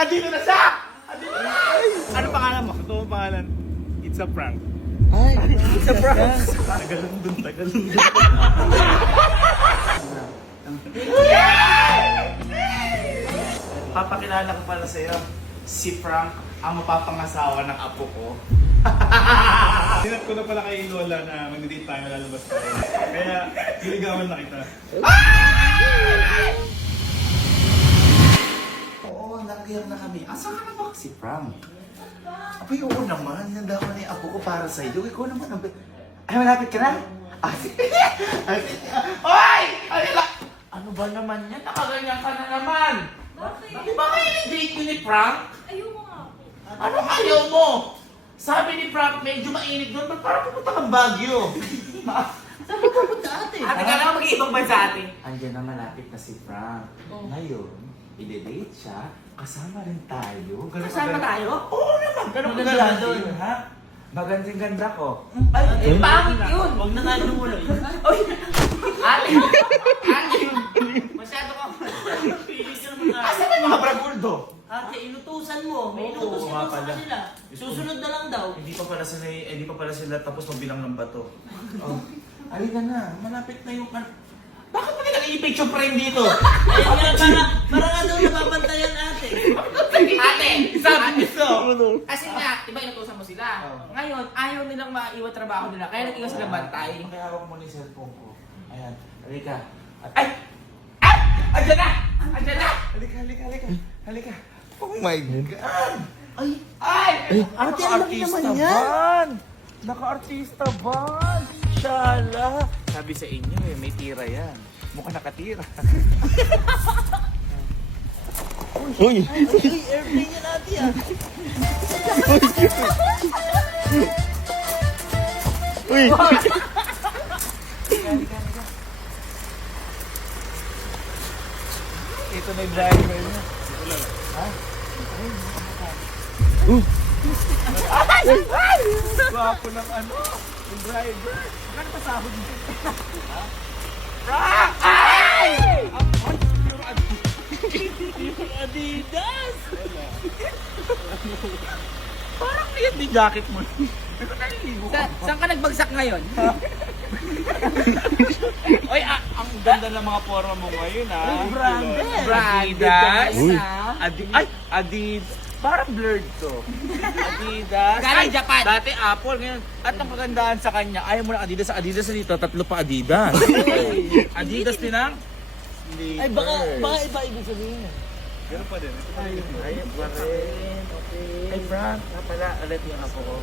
Andito na siya! Andito na! Ano pangalan mo? Ito ang pangalan. It's a prank. Ay, it's a prank. Tagalong dun, tagalong dun. Papakilala ko pala sa'yo, si Frank, ang mapapangasawa ng apo ko. Sinat ko na pala kay Lola na mag-date tayo, lalabas tayo. Kaya, niligawan na kita. Oo, nag-iyak na kami. Asa ka na ba si Frank? Abay, oo naman. Nanda ko na yung apo ko para sa'yo. Ikaw naman. Ay, malapit ka na? Oy! Ano ba naman yan? Nakaganyan ka na naman. Di ba kayo nag-date yun ni Frank? Ayoko nga. Ano ayaw mo? Sabi ni Frank, medyo mainit doon. Ba't parang pupunta kang Baguio? Saan ka pupunta ate? Ate ka lang mag-iibang bansa ate. Andiyan na malapit na si Frank. Ngayon, i-date siya. Kasama rin tayo. Kasama tayo? Oo naman. Ganun ka Maganda ganda doon. doon, ha? Magandang ganda ko. Ay, pangit yun. Huwag na nga lumuloy. Oy, ate. Ate. Masyado ka. Asa na yung mga braguldo? Ate, inutusan mo. May Oo, inutusan nga mo sa pala. kanila. Susunod na lang daw. Hindi pa pala sila tapos magbilang ng bato. Oh, alika na. Malapit na yung... Bakit mo nilang i-picture frame dito? Ayun nga, para nga daw nababantayan ate. Ate, sabi So, kasi nga, di ba inutusan mo sila? Ngayon, ayaw nilang maiwan trabaho nila, kaya nag-iwan sila bantay. Pakihawak mo na yung cellphone ko. Ayan. Halika. Ay! Ay! Andiyan na! Andiyan na! Halika. Oh my God! Ay, Ay! ate, ang laki naman yan. Naka-artista ban! Shala! Sabi sa inyo may tira yan. Mukhang nakatira. Uy! Ay, airplane yan ate ah. Uy! Ito na yung driver niya. Ha? Guwapo ng ano? Yung driver. Magkano pasahod niya? Yung Adidas. Parang liit din jacket mo. Ito naliligo ka. Saan ka nagbagsak ngayon? Oy, ang ganda ng mga forma mo ngayon, ha? Branded. Adidas. Uy. Ah. Adidas. Parang blurred to. Adidas. Galing Japan. Dati Apple, ngayon. At ang kagandahan sa kanya, ayaw mo ng Adidas. Adidas na dito, tatlo pa Adidas. Adidas din ang Ay, baka iba ibig sabihin. Ganun pa din. Ay, pa rin. Okay. Ay, Frank, pala, ulit yung apo ko.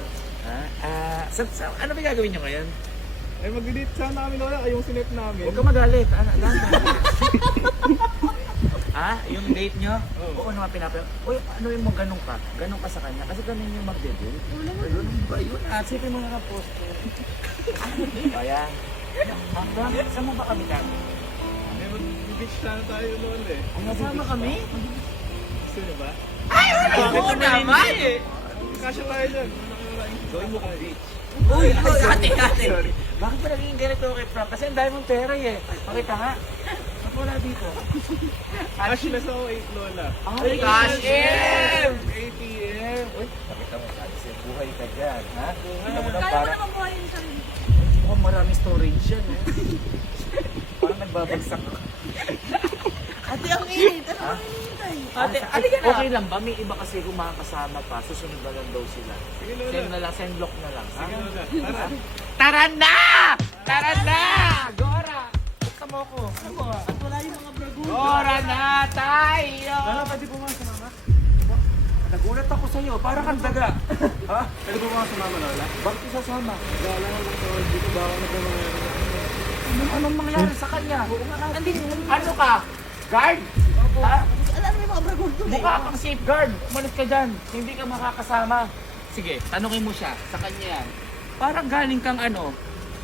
Ano ba gagawin nyo ngayon? Eh, mag-delete sana kami Lola, ay yung sinip namin. Huwag ka magalit. Yung date nyo? Oo naman pinapaya. Uy, ano yung mga ganun ka? Ganun ka sa kanya? Kasi ganun yung mag-date. Ayun ba yun? Sipin mo na ng post ko. Ayan. Frank, saan mo ba kami kami? Eh, mag-beach sana tayo Lola eh. Kasama kami? Gusto niyo ba? Oo naman! Kasya tayo dyan. Gawin mo kong beach. Uy, ate. Bakit ba naging ganito kay Frank? Kasi ang dami mong pera eh. Pakita nga. Ba't wala dito? Cash na sa 8 Lola. Ay, Cash in! ATM! Uy, pakita mo sabi sa'yo, buhay ka dyan, ha? Kita mo lang Kaya mo parang, naman buhay yung sarili. mukhang maraming storage yan, eh. Parang nagbabagsak ka. Ate, ang init. Ano Ha? ang hinihintay? Ate, halika na. Okay lang ba? May iba kasi kung makakasama pa, susunod na lang daw sila. Sige Lola. Send na lang, send block na lang, ha? Sige Lola. Tara. Tara na! Tara na! Gora! Bukta mo ako. At wala yung mga bragul. Gora na tayo! Lola, pwede po mga sumama? Nagulat ako sa'yo, para kang daga. Ha? Pwede po mga sumama Lola? Bakit sasama? Gala lang ito. Dito ba ako na po mga... Anong mangyari sa kanya? Ano ka? Guard? Ha? Alam mo yung mga bragul to. Mukha kang safeguard. Umalis ka dyan. Hindi ka makakasama. Sige, tanungin mo siya. Sa kanya yan. Parang galing kang ano?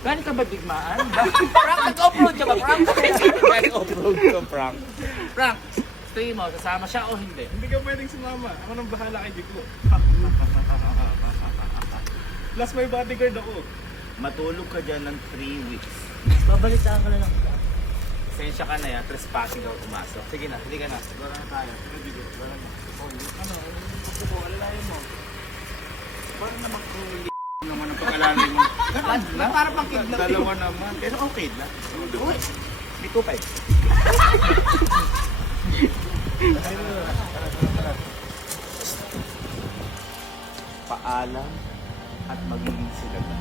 Galing ka ba digmaan? Frank, nag-offroad ka ba, Frank? Galing off-road ka, Frank. Frank, stay mo. Sasama siya o hindi? Hindi ka pwedeng sumama. Ako nang bahala kay Jiko. Last may bodyguard ako. Matulog ka dyan ng 3 weeks. Babalitaan ka na lang. Sensya ka na yan. Trespassing daw pumasok. Sige na, hindi ka na. Siguro na tayo. Siguro na. Parang naman kung naman ang pag-alamin mo. Ganun lang. Para pang kidnap. Dalawa naman. Pero okay na. Uy, may 2.5. Paalam at magiging sila na.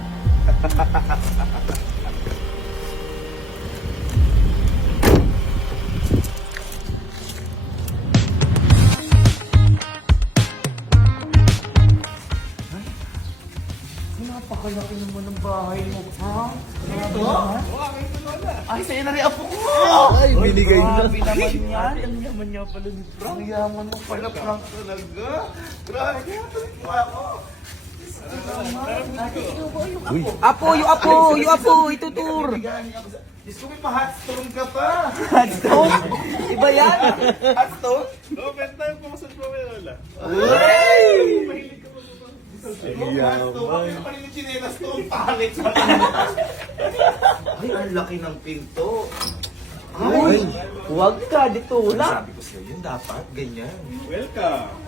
Napakalaki naman ng bahay mo, ha? Ito? Ay, sa'yo na rin apo ko! Ay, binigay na. Grabe naman yan. Ang yaman niya pala ni Frank. Ang yaman mo pala, Frank, talaga. Grabe, tuloy mo ako. Apo, yung apo, itutur. Diyos ko, may pa-hotstone ka pa. Iba yan? Hotstone? Oo, meron tayong pumasal pa may lola. Hotstone? Ano pa rin yung chinelas to? Ang pangit sa Ay, ang laki ng pinto. Uy, huwag ka, dito lang. Sabi ko sa'yo, yun dapat, ganyan. Welcome.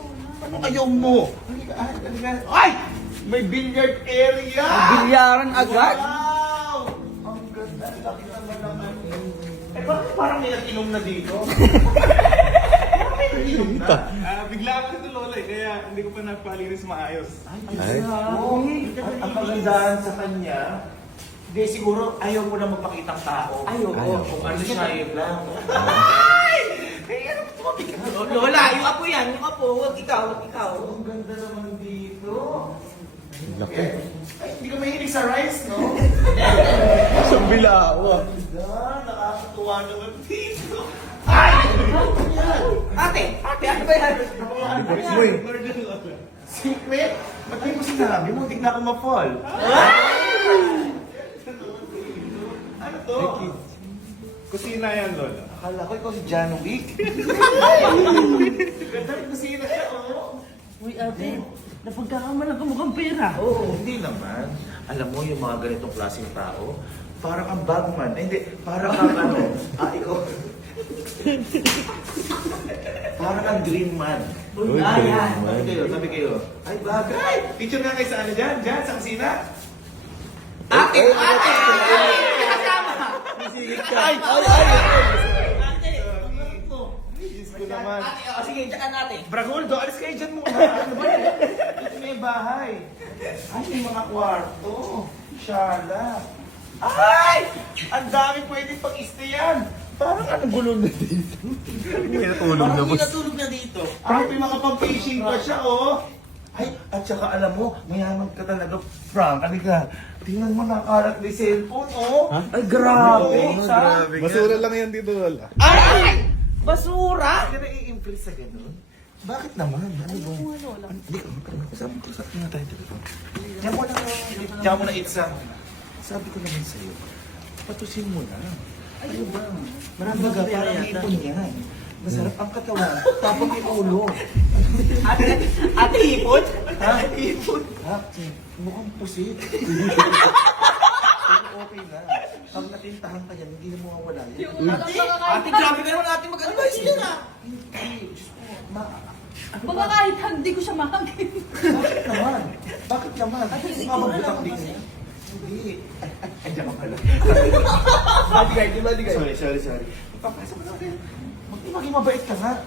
Ano ayaw mo? Halika, halika. Ay! May billiard area! Bilyaran agad. Wow! Ang ganda, laki naman naman. Eh, bakit parang may nag-inom na dito? Bigla ako ito lola eh, kaya hindi ko pa napalinis maayos. Ang kagandahan sa kanya, hindi siguro ayaw mo na magpakitang tao. Ayaw. Kung ano siya, yun lang. Lola, yung apo yan, yung apo. Huwag ikaw. Ang ganda naman dito. Laki. Ay, hindi ka mahilig sa rice, no? Sa bilawa. Ganda, nakakatuwa naman dito. Ate, ano ba yan? Uy, secret? Ba't di mo sinabi mo? Hindi na ako ma-fall. Ano to? Kusina yan lola. Akala ko ikaw si John Wick. Ganda rin kusina siya, oh. Uy, ate, napagkakamalan ka mukhang pera. Oo, hindi naman. Alam mo yung mga ganitong klaseng tao, parang ang bagman. Ay, hindi, parang ang ano, ikaw. Parang ang dream man. Yan. Sabi kayo. Ay, bagay! Picture nga kayo sa ano dyan? Dyan, sa kusina? Ate! Kasama! Ay! Diyos ko naman. Ate, sige, dyan natin. Bragoldo, alis kayo dyan muna. Ano ba yan? Ito na yung bahay. Ay, may mga kwarto. Shala. Ay! Ang dami pwede pag-stayan. Parang anong gulong na dito? May natulog Parang hindi natulog na dito. Ay, may mga pang-fishing pa siya, oh. Ay, at saka alam mo, mayaman ka talaga, Frank. Ano ka? Tingnan mo, nakalat may cellphone, oh. Ay, grabe. Grabe. Basura lang yan dito lola. Ay! Basura! Hindi ka na-i-impress sa ganun? Bakit naman? Ano ba? Hindi ka, kasama nga tayo dito. Diyan mo na itsa. Sabi ko naman sa'yo, patusin mo na. Ano ba? Marami ka, parang ipon yan. Masarap ang katawan, tapos yung ulo. Ate, ipon? Ha? Ipon? Ha? Mukhang pusit. Pero okay na. Pag natintahan ka yan, hindi na mawawala yan. Ate, grabe ka naman natin mag-advise yan ah. Hindi, Diyos ko, Baka kahit hindi ko siya makagin. Bakit naman? Bakit naman? Mabagbutak din niya. Hindi. Ay, diyan ka pala. Bodyguard. Sorry. Papasok na natin. Maging mabait ka nga.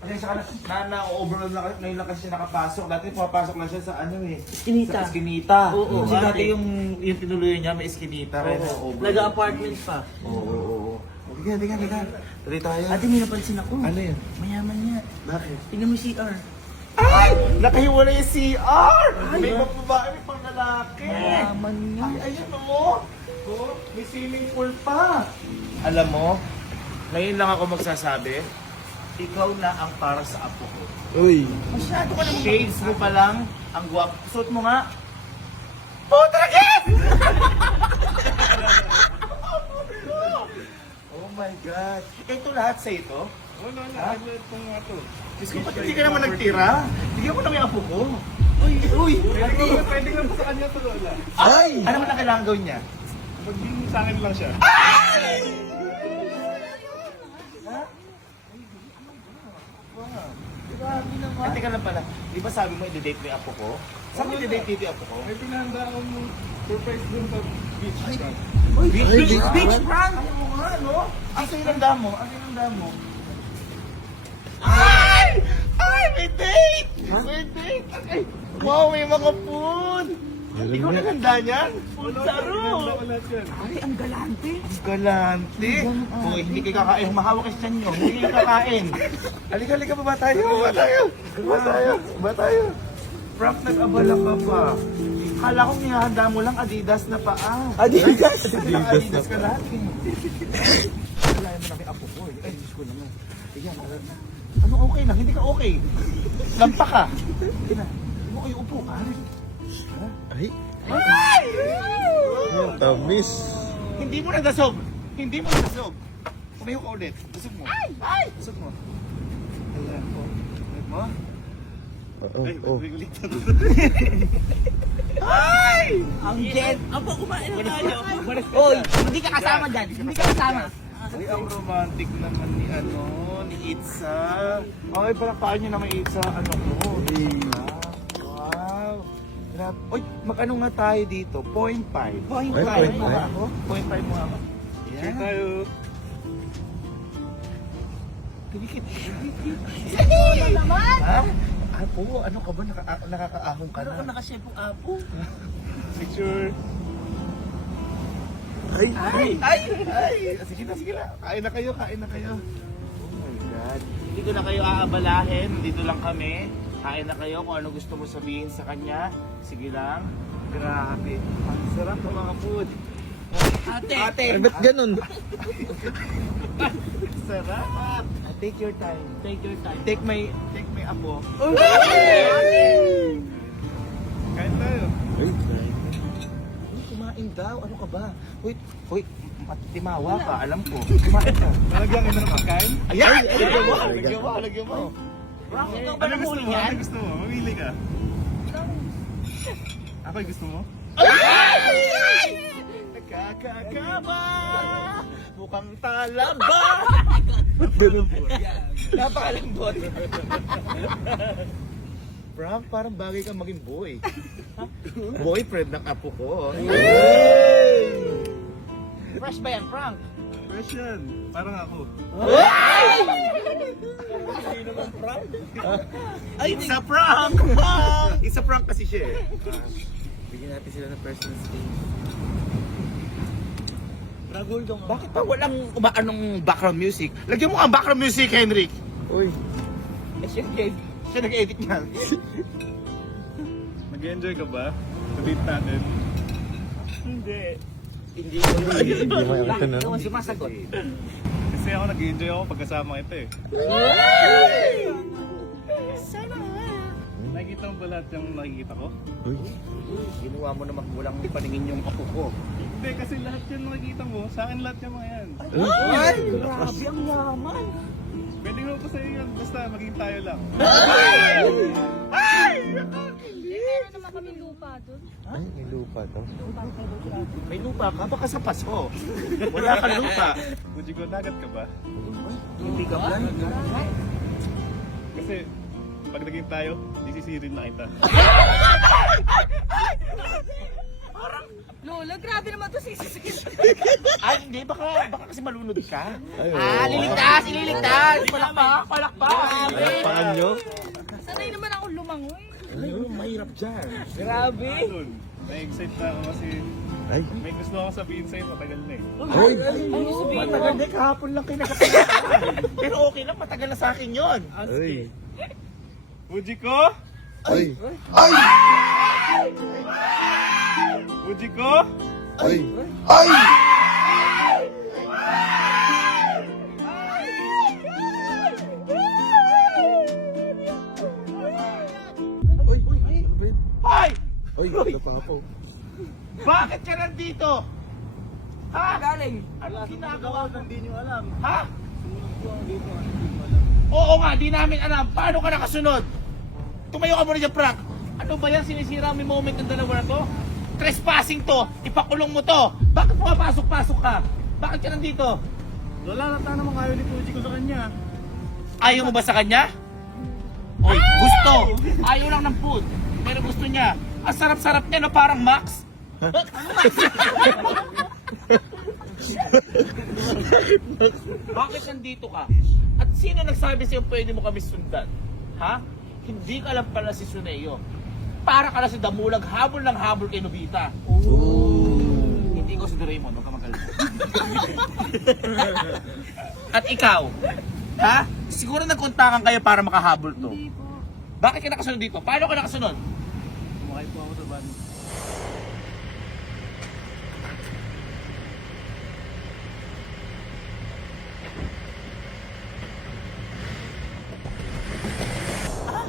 Pasensya ka na. Na-overall na ngayon lang kasi siya nakapasok. Dati pumapasok lang siya sa ano eh. Eskinita. Sa Eskinita. Oo, Kasi dati ate. yung tinuluyan niya may Eskinita rin. Nag-apartment pa. Oo. Tiga. Tuloy tayo. Ate, may napansin ako. Ano yun? Mayaman niya. Bakit? Tingnan mo yung CR. Ay! Nakahiwala yung CR! May pang babae, may pang lalaki. Mayaman niya. Ay, ayun mo. Oh, may swimming pool pa. Alam mo, ngayon lang ako magsasabi, ikaw na ang para sa apo ko. Uy. Masyado ka naman. Shades mo pa lang, ang guwapo. Suot mo nga. Putragit! Oh my God. Ito lahat sa ito? Oh lola, ano itong nga to? Diyos ko, ba't hindi ka naman nagtira? Bigyan mo naman yung apo ko. Uy! Pwede nga pa sa kanya to lola. Ay! Ano man ang kailangan gawin niya? Maging sa akin lang siya. Grabe na teka lang pala. Di ba sabi mo i-date mo yung apo ko? Saan mo i-date dito yung apo ko? May pinahanda akong surprise dun sa beach. Beach prank! Ano mo nga, no? Ang sinanda mo? Ang sinanda mo? Ay! Ay, may date! May date! Ay, wow, may mga food! Ikaw naganda niyan? Food saro! Ako lahat yan. Ay, ang galante! Ang galante! Hoy, hindi kayo kakain. Mahawak kayo sa tiyan nyo. Hindi kayo kakain. Halika, halika, baba tayo. Baba tayo. Baba tayo. Baba tayo. Frank, nag-abala ka pa. Kala ko nihahanda mo lang Adidas na paa. Adidas? Adidas ka lahat eh. Wala mo na kay apo ko eh. Ay, Diyos ko naman. Tigyan, ano okay lang? Hindi ka okay. Lampa ka. Hindi na. Ano kayo upo ka? Ay, Ay! ang tamis. Hindi mo nadasog. Hindi mo nadasog. Kumayo ka ulit. Dasog mo. Ay! Dasog mo. Ayan po. Ulit mo. Ay, ulit na. Ay! Ang jet. Apo, kumain na tayo. Oy, hindi ka kasama dyan. Hindi ka kasama. Ay, ang romantic naman ni ni Itza. Okay, palakpakan niyo naman Itza. Ano ko? Wow. Grabe. Uy, mag-ano nga tayo dito? 0.5. 0.5 0.5 mo ba ako? 0.5 mo ako. Share Yan. tayo. Pinikit. Ano naman? Ha? Apo, ano ka ba? Nakakaahong ka Ano na. ako nakashepong apo? Picture. Ay! Ay! Ay! Ay! Sige na, sige na. Kain na kayo, kain na kayo. Oh my God. Hindi ko na kayo aabalahin. Dito lang kami. Kain na kayo kung ano gusto mo sabihin sa kanya. Sige lang. Grabe. Ang sarap ng mga food. Ate. Ate! Ay, ba't ganun? Sarap! Take your time. Take your time. Take my apo. Kain tayo. Ay, Uy, kumain daw. Ano ka ba? Uy, timawa ka. Alam ko. Kumain ka. Nalagyan ka na ng pagkain? Ayan! Lagyan mo! Ay, Lagyan mo! Lagyan mo! Rock, ikaw ba Ano gusto nahuli mo? yan? Ano gusto mo? Mamili ka. Ako yung gusto mo? Nakakakaba! Mukhang talaba! ba't ganun po? Napakalambot. Frank, parang bagay kang maging boy. Boyfriend ng apo ko. Fresh ba yan, Frank? Fresh yan. Parang ako. It's a prank! It's a prank kasi siya eh. Bigyan natin sila ng personal space. Bakit pa walang anong background music? Lagyan mo ang background music, Henrik. Uy, Siya nag-edit niya. Nag-enjoy ka ba? Sa date natin? Hindi. hindi mo yung tanong. Yung sumasagot. Kasi ako nag-enjoy ako pagkasama kita eh. Nakikita mo ba lahat yung nakikita ko? Uy, Ginawa mo naman walang paningin yung apo ko. Hindi, kasi lahat yung nakikita mo, sa akin lahat yung mga yan. Ay! Grabe, ang yaman. Pwede mo pa sa'yo yan, basta maging tayo lang. Meron naman kami lupa doon. ay, may lupa to. May lupa ka? Baka sa Pasko. Wala kang lupa. Bujigo, nagat ka ba? Hindi ka ba? Kasi pag naging tayo, disisirin na kita. Lola, grabe naman to sisisigil. Ay, hindi. Baka kasi malunod ka. Ay, Ililigtas! Ililigtas! Palakpak! Palakpak! Paan nyo? Sanay naman ako lumangoy. Ay, mahirap dyan. Grabe! Doon, na-excite na ako kasi Ay, may gusto akong sabihin sa'yo, matagal na eh. ay, Matagal na kahapon lang kayo nakapagkakala. Pero okay lang, matagal na sa akin yun. ay, Bujiko? ay, Bujiko? ay, Hoy! ay, napapaw. Bakit ka nandito? Ha? Galing! Ano ginagawa mo? Hindi nyo alam. Ha? Oo nga, di namin alam. Paano ka nakasunod? Tumayo ka muna dyan, Frank. Ano ba yan? Sinisira mo yung moment ng dalawa na to? Trespassing to. Ipakulong mo to. Bakit pumapasok-pasok ka? Bakit ka nandito? Lola, nata naman kayo ni Bujiko sa kanya. Ayaw mo ba sa kanya? Oy, gusto. Ayaw lang ng food. Pero gusto niya. Ang sarap-sarap niya, no? Parang Max. Bakit nandito ka? At sino nagsabi sa'yo pwede mo kami sundan? Ha? Hindi ka lang pala si Suneo. Para ka lang si Damulag, habol ng habol kay Nobita. Hindi ko si Doraemon, huwag ka magalit. At ikaw, ha? Siguro nagkontakan kayo para makahabol to. Hindi po. Bakit ka nakasunod dito? Paano ka nakasunod? Kumakay po ako sa van.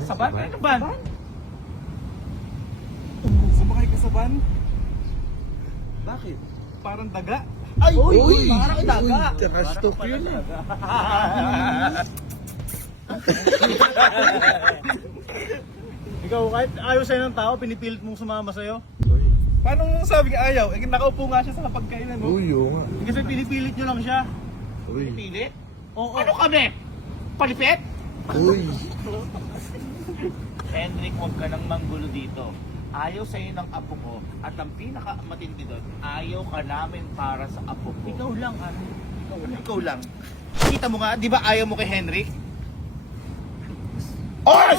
Sa ban? Ano ban? Sumakay ka sa van? Bakit? Parang daga. Ay! Uy! Parang daga! Tsaka-stop yun ah. Ikaw, kahit ayaw sa'yo ng tao, pinipilit mong sumama sa'yo. Uy. Paano mong sabi nga ayaw? Eh, nakaupo nga siya sa pagkainan mo. Uy, oo nga. Kasi pinipilit nyo lang siya. Uy. Pilit? Ano kami? Palipet? Uy. Henrik, huwag ka nang manggulo dito. Ayaw sa'yo ng apo ko. At ang pinakamatindi doon, ayaw ka namin para sa apo ko. Ikaw lang, ano? Ikaw lang. Kita mo nga, di ba ayaw mo kay Henrik? Oy!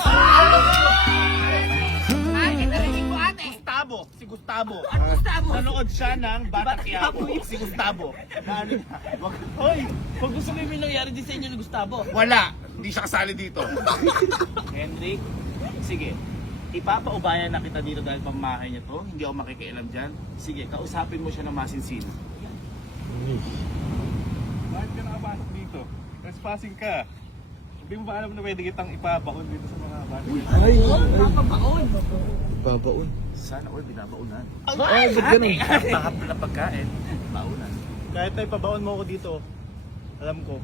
Ay, kinarinig mo ate! Gustavo, si Gustavo. Ano Gustavo? Nanood siya ng Batang Quiapo. Si Gustavo. Na ano niya, wag, Hoy, kung gusto mo yung nangyari din sa inyo ni Gustavo. wala! Hindi siya kasali dito. Henrik, sige. Ipapaubayan na kita dito dahil pamamahay niya to. Hindi ako makikialam dyan. Sige, kausapin mo siya ng masinsin. Bakit ka nakapasok dito? Trespassing ka. Hindi mo ba alam na pwede kitang ipabakon dito sa mga bata? Ay! Papabaon. Babaon. Sana all binabaunan. Ay, ba't ganun? Tahap na pagkain, baunan. Kahit ay pabaon mo ako dito, alam ko,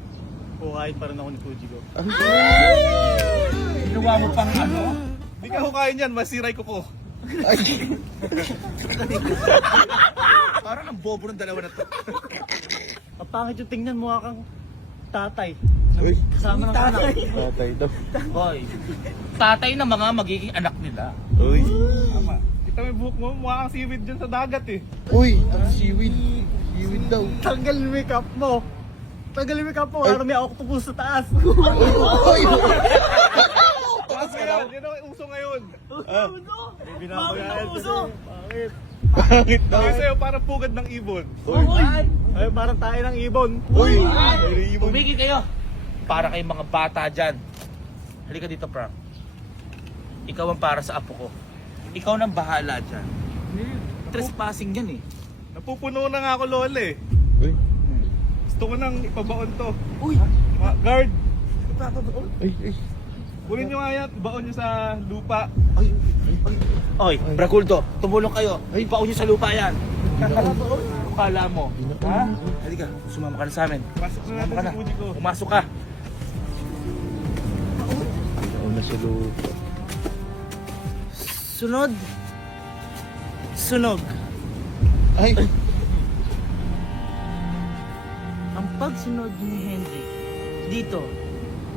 kukain pa rin ako ni Fujiko. Ginawa mo pang ano? Hindi ka hukain yan, masiray ko po. Ay! Parang ang bobo ng dalawa na to. Ang pangit yung tingnan, mukha kang tatay. Uy! Kasama ng anak. Tatay daw. Hoy, tatay na mga magiging anak nila. Uy! Tama. Kita mo yung buhok mo, mukha kang seaweed dyan sa dagat eh. Uy! Seaweed. Seaweed daw. Tanggal yung makeup mo. Tanggal yung makeup mo, parang may octopus sa taas. Uy! Taas ka yan, yun ang uso ngayon. Binabayaran ko uso. Bakit? Bakit daw? Sabi sa'yo, parang pugad ng ibon. Uy! Ay, parang tayo ng ibon. Uy! Ay, ibon. Tumigil kayo. Para kayong mga bata dyan. Halika dito, Frank. Ikaw ang para sa apo ko. Ikaw nang bahala dyan. Trespassing yan eh. Napupuno na nga ako, Lola eh. Uy! Gusto ko nang ipabaon to. Uy! Guard, Ay! Ay! kunin nyo nga yan, baon nyo sa lupa. Oy, Braguldo, tumulong kayo. Ipaon nyo sa lupa yan. Kala mo. Ha? Halika, sumama ka na sa amin. Pasok na Sumama ka natin na. si Fujiko. Pumasok ka. Nauna sa lupa. Sunod. Sunog. Ay! Ang pagsunod ni Henry dito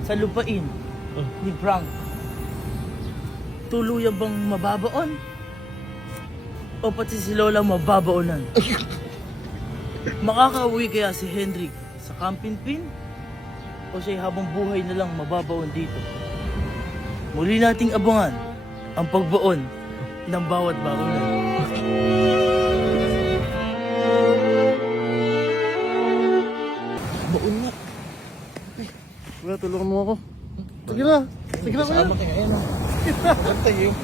sa lupain ni Frank, tuluyan bang mababaon? O pati si Lola mababaonan? Makakauwi kaya si Hendrik sa Kampinpin? O siya habang buhay na lang mababaon dito? Muli nating abangan ang pagbaon ng bawat baonan. Baon nga. Wala, tulungan mo ako. Sige na. Sige na, kuya. Kasama kayo. Ayun. Magantay yun.